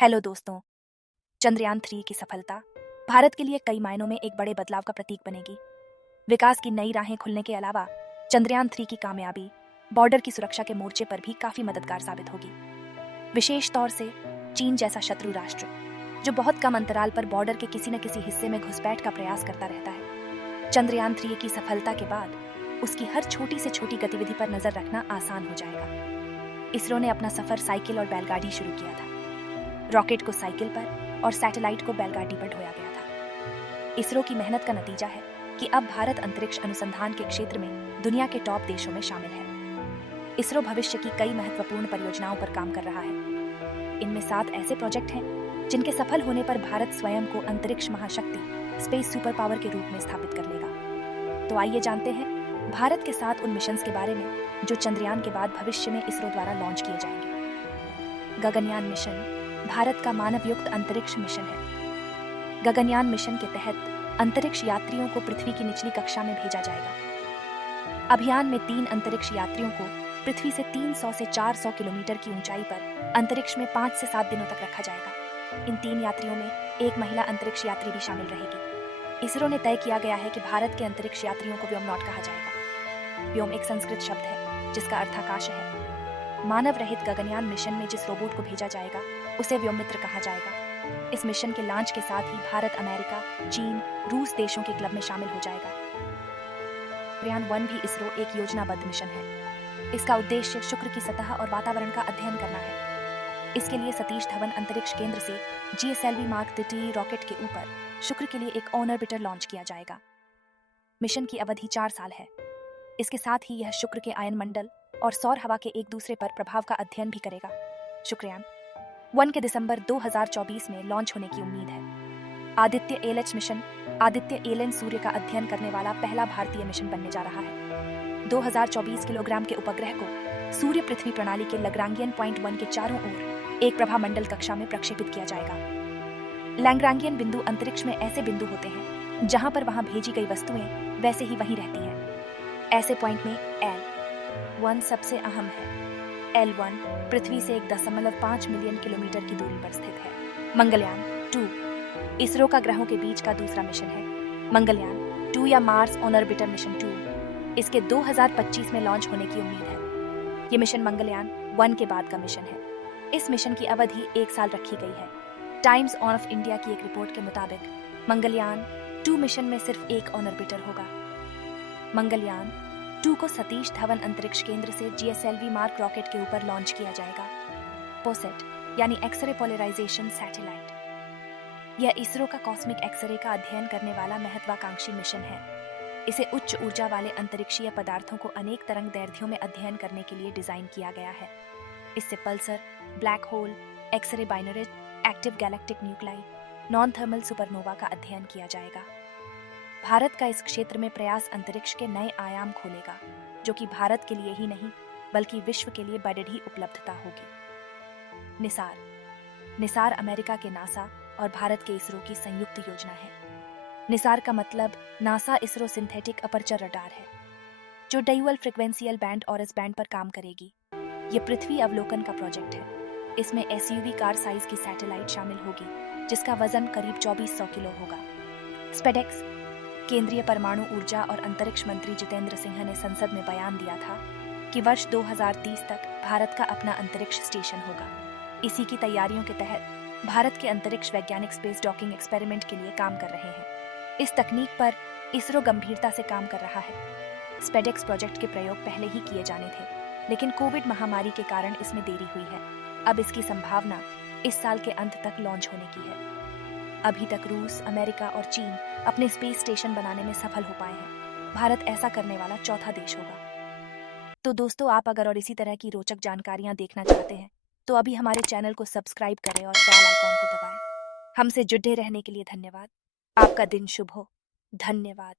Hello दोस्तों। चंद्रयान 3 की सफलता भारत के लिए कई मायनों में एक बड़े बदलाव का प्रतीक बनेगी। विकास की नई राहें खुलने के अलावा चंद्रयान 3 की कामयाबी बॉर्डर की सुरक्षा के मोर्चे पर भी काफी मददगार साबित होगी। विशेष तौर से चीन जैसा शत्रु राष्ट्र जो बहुत कम अंतराल पर बॉर्डर के किसी न किसी हिस्से में घुसपैठ का प्रयास करता रहता है, चंद्रयान 3 की सफलता के बाद उसकी हर छोटी से छोटी गतिविधि पर नजर रखना आसान हो जाएगा। इसरो ने अपना सफर साइकिल और बैलगाड़ी शुरू किया था। रॉकेट को साइकिल पर और सैटेलाइट को बैलगाड़ी पर ढोया गया था। इसरो की मेहनत का नतीजा है कि अब भारत अंतरिक्ष अनुसंधान के क्षेत्र में दुनिया के टॉप देशों में शामिल है। इसरो भविष्य की कई महत्वपूर्ण परियोजनाओं पर काम कर रहा है। इनमें 7 ऐसे प्रोजेक्ट हैं जिनके सफल होने पर भारत स्वयं को अंतरिक्ष महाशक्ति स्पेस सुपर पावर के रूप में स्थापित कर लेगा। तो आइए जानते हैं भारत के 7 उन मिशंस के बारे में जो चंद्रयान के बाद भविष्य में इसरो द्वारा लॉन्च किए जाएंगे। गगनयान मिशन भारत का मानवयुक्त अंतरिक्ष मिशन है। गगनयान मिशन के तहत अंतरिक्ष यात्रियों को पृथ्वी की निचली कक्षा में भेजा जाएगा। अभियान में 3 अंतरिक्ष यात्रियों को पृथ्वी से 300 से 400 किलोमीटर की ऊंचाई पर अंतरिक्ष में 5 से 7 दिनों तक रखा जाएगा। इन 3 यात्रियों में एक महिला अंतरिक्ष यात्री भी शामिल रहेगी। इसरो ने तय किया गया है कि भारत के अंतरिक्ष यात्रियों को व्योमनॉट कहा जाएगा। व्योम एक संस्कृत शब्द है जिसका अर्थ आकाश है। मानव रहित गगनयान मिशन में जिस रोबोट को भेजा जाएगा उसे व्योममित्र कहा जाएगा। इस मिशन के लॉन्च के साथ ही भारत अमेरिका, चीन, रूस देशों के क्लब में शामिल हो जाएगा। चंद्रयान 1 भी इसरो एक योजनाबद्ध मिशन है। इसका उद्देश्य शुक्र की सतह और वातावरण का अध्ययन करना है। इसके लिए सतीश धवन अंतरिक्ष केंद्र से GSLV Mark 3 रॉकेट के ऊपर शुक्र के लिए एक ऑन ऑर्बिटर लॉन्च किया जाएगा। मिशन की अवधि 4 साल है। इसके साथ ही यह शुक्र के आयनमंडल और सौर हवा के एक दूसरे पर प्रभाव का अध्ययन भी करेगा। शुक्रयान 1 के दिसंबर 2024 में लॉन्च होने की उम्मीद है। Aditya LH mission Aditya L one सूर्य का अध्ययन करने वाला पहला भारतीय मिशन बनने जा रहा है। 2024 किलोग्राम के उपग्रह को सूर्य पृथ्वी प्रणाली के लैग्रांगियन पॉइंट 1 के चारों ओर एक प्रभामंडल कक्षा में प्रक्षेपित किया जाएगा। लैग्रांगियन बिंदु अंतरिक्ष में ऐसे बिंदु होते हैं जहां पर वहां भेजी गई वस्तुएं वैसे ही वहीं रहती हैं। ऐसे पॉइंट में L1 सबसे अहम है। L1 पृथ्वी से 1.5 मिलियन किलोमीटर की दूरी पर स्थित है। मंगलयान 2 इसरो का ग्रहों के बीच का दूसरा मिशन है। मंगलयान 2 या मार्स ऑन ऑर्बिटर मिशन 2 इसके 2025 में लॉन्च होने की उम्मीद है। ये मिशन मंगलयान 1 के बाद का मिशन है। इस मिशन की अवधि 1 साल रखी गई है। टाइम्स ऑफ इंडिया की एक रिपोर्ट के मुताबिक मंगलयान 2 मिशन में सिर्फ एक ऑन ऑर्बिटर होगा। मंगलयान 2 को सतीश धवन अंतरिक्ष केंद्र से GSLV Mark रॉकेट के ऊपर लॉन्च किया जाएगा। पोसेट यानी एक्सरे पोलराइजेशन सैटेलाइट यह इसरो का कॉस्मिक एक्सरे का अध्ययन करने वाला महत्वाकांक्षी मिशन है। इसे उच्च ऊर्जा वाले अंतरिक्षीय पदार्थों को अनेक तरंग दैर्ध्यों में अध्ययन करने के लिए डिजाइन किया गया है। इससे pulsar, black hole, X ray binary, active galactic nuclei, non thermal supernova का अध्ययन किया जाएगा। भारत का इस क्षेत्र में प्रयास अंतरिक्ष के नए आयाम खोलेगा, जो कि भारत के लिए ही नहीं बल्कि विश्व के लिए बढ़ी उपलब्धता होगी। निसार अमेरिका के नासा और भारत के इसरो की संयुक्त योजना है। निसार का मतलब NASA ISRO synthetic aperture radar है, जो ड्यूअल फ्रिक्वेंशियल बैंड और इस बैंड पर काम करेगी। ये पृथ्वी अवलोकन का प्रोजेक्ट है। इसमें SUV कार साइज की सैटेलाइट शामिल होगी जिसका वजन करीब 2400 किलो होगा। स्पेडेक्स केंद्रीय परमाणु ऊर्जा और अंतरिक्ष मंत्री जितेंद्र सिंह ने संसद में बयान दिया था कि वर्ष 2030 तक भारत का अपना अंतरिक्ष स्टेशन होगा। इसी की तैयारियों के तहत भारत के अंतरिक्ष वैज्ञानिक स्पेस डॉकिंग एक्सपेरिमेंट के लिए काम कर रहे हैं। इस तकनीक पर इसरो गंभीरता से काम कर रहा है। स्पेडेक्स प्रोजेक्ट के प्रयोग पहले ही किए जाने थे, लेकिन कोविड महामारी के कारण इसमें देरी हुई है। अब इसकी संभावना इस साल के अंत तक लॉन्च होने की है। अभी तक रूस, अमेरिका और चीन अपने स्पेस स्टेशन बनाने में सफल हो पाए हैं। भारत ऐसा करने वाला चौथा देश होगा। तो दोस्तों, आप अगर और इसी तरह की रोचक जानकारियां देखना चाहते हैं तो अभी हमारे चैनल को सब्सक्राइब करें और बेल आइकॉन को दबाएं। हमसे जुड़े रहने के लिए धन्यवाद। आपका दिन शुभ हो। धन्यवाद।